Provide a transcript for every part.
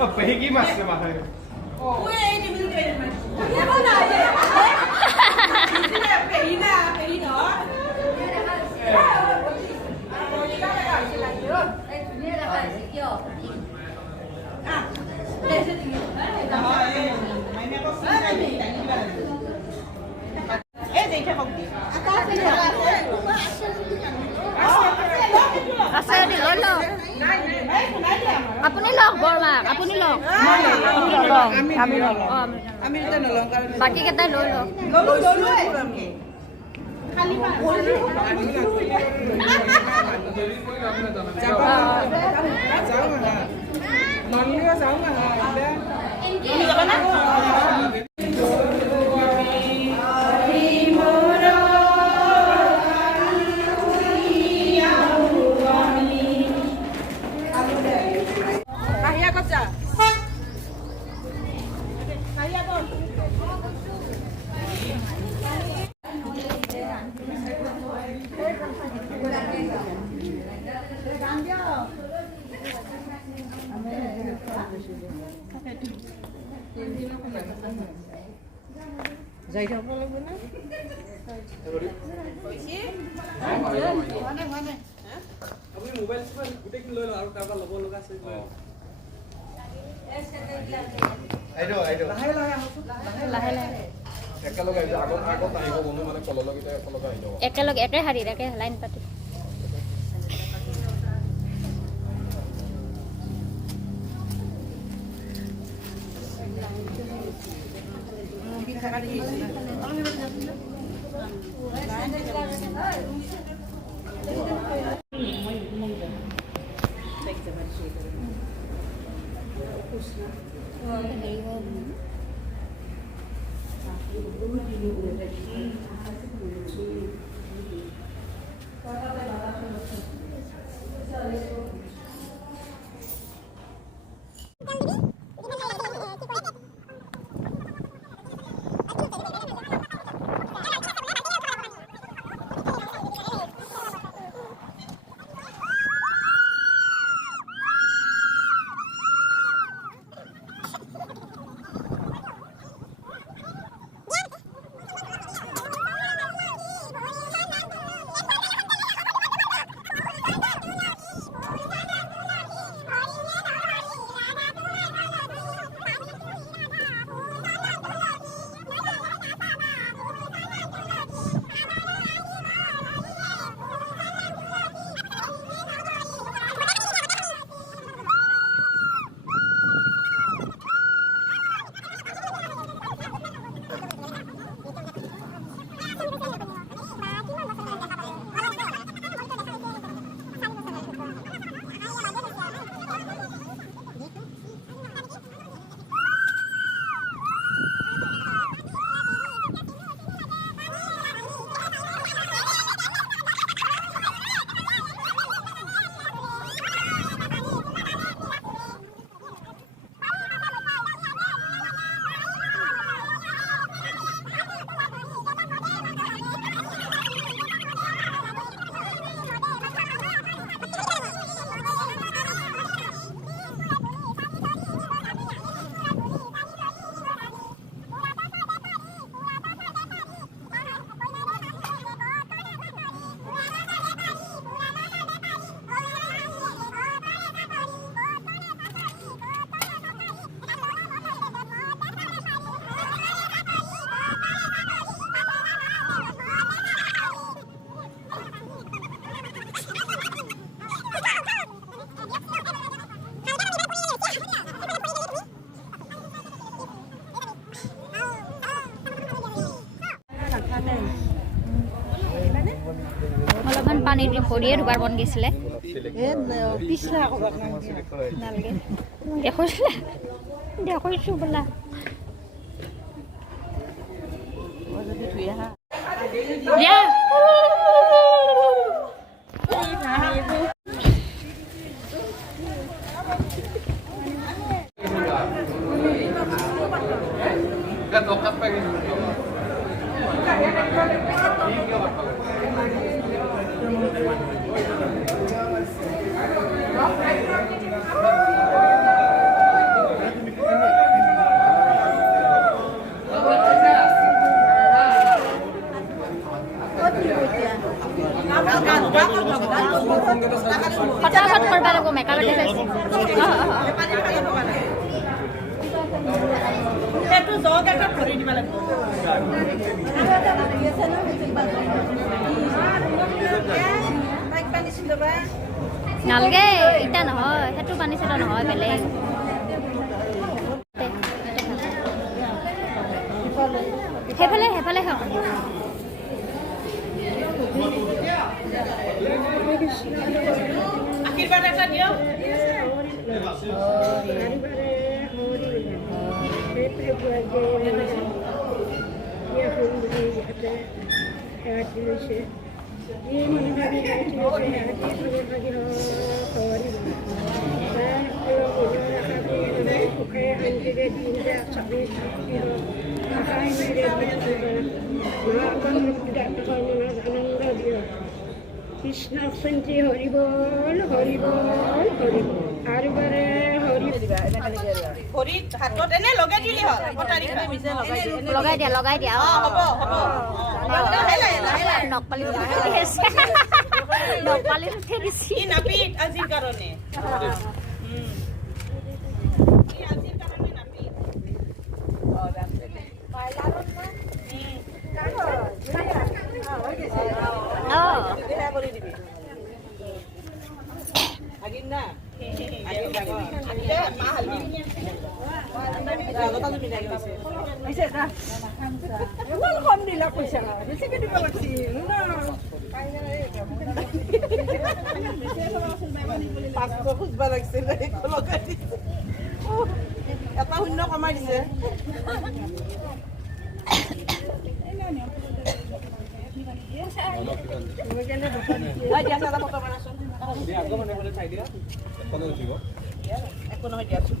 Pehi mas mahal. Oh. Weh, dia minum pehi mas. Dia mana aja? Dia pehi no. আছে দি লৈ লওক আপুনি লওক বৰমাক আপুনি লওক আমি নলওঁ বাকী কেইটাই লৈ লওক যাই যাব লাগিব না আপুনি মোবাইল ফোন গুটেই লৈ লওক আৰু কাৰোবাৰ ল'ব লগা আছে একেলগে একে শাৰীত একে লাইন পাতি অলপমান পানী দি ভৰিয়ে ধুবাৰ মন গৈছিলে দেখুৱাইছোঁ বোলা চাইছোঁ সেইটো জগ এটাত ভৰি দিব লাগিব নালাগে এতিয়া নহয় সেইটো পানী চেটা নহয় বেলেগ সেইফালে সেইফালে খাওঁ আশীৰ্বাদ এটা দিয়ক কৃষ্ণ সঞ্চি হৰি বল হৰি বল হৰি বল আৰ বাৰে হৰি ভৰিত হাতত এনে লগাই দিলে হ'ল লগাই দিয়া হ'ব নকপালি উঠে দিছি ই নাপিত আজিৰ কাৰণে কম দিলা পইচা বেছিকে দিব লাগিছিল খুজবা লাগিছিল এটা শূন্য কমাই দিছে একো নহয় দিয়াচোন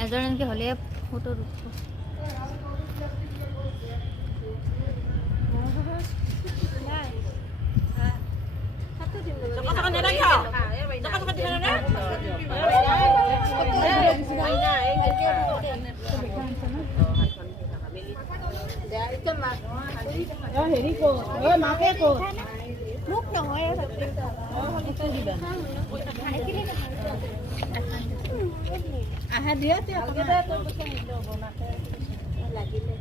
এজন এনেকৈ হ'লে ফটো হেৰি ক'ত মাকে ক'ত মোক নহয় আহা দিয়া লাগিলে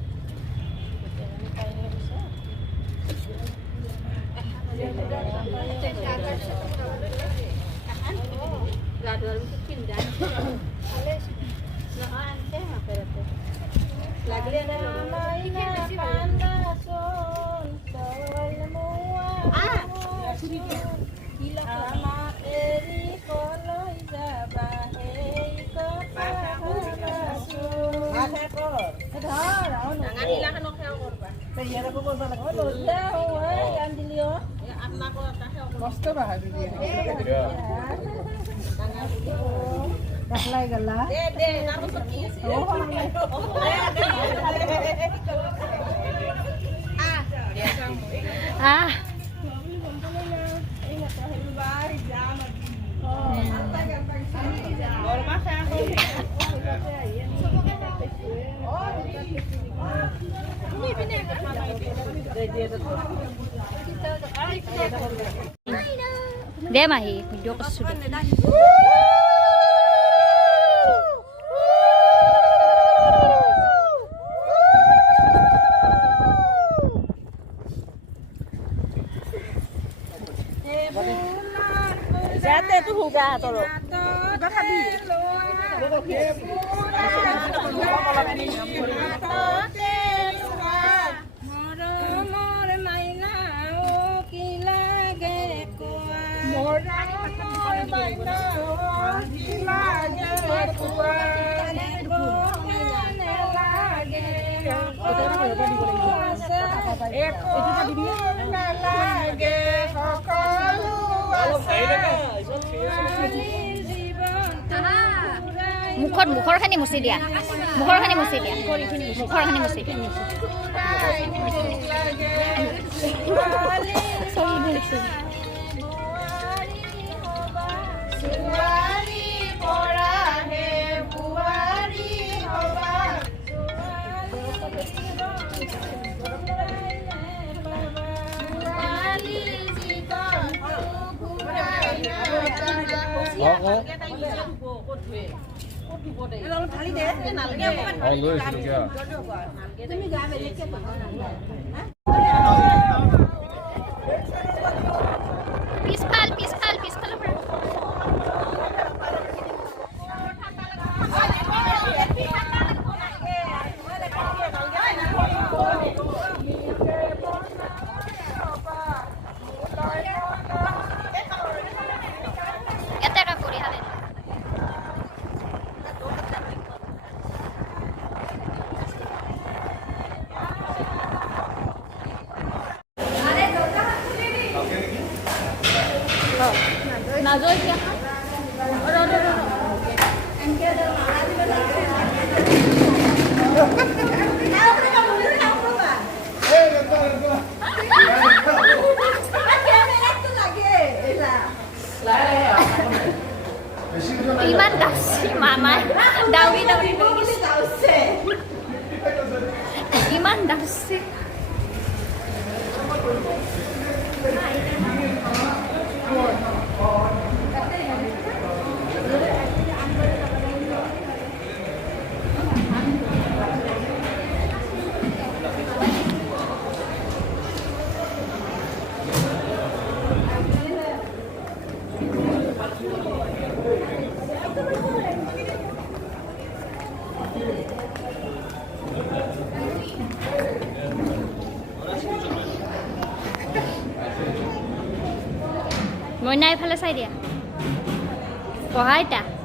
কষ্ট বাহাদুৰ দেখলাই গলা দে মাহী ভিডিঅ' কৰিছোঁ যাতে তো হুগা হাতৰ খাবি লাগে মুখৰখিনি মুচি দিয়া মুখৰখিনি মুচি দিয়া মুখৰখিনি মুচি দিয়া পিছফালৰ পৰা ইয়াতে কাপোৰ হালে নাজো এতিয়া ইমান দাউছি মামাই দাউৰি দাউৰি ইমান দাউছি মইনা এইফালে চাই দিয়া পঢ়া এতিয়া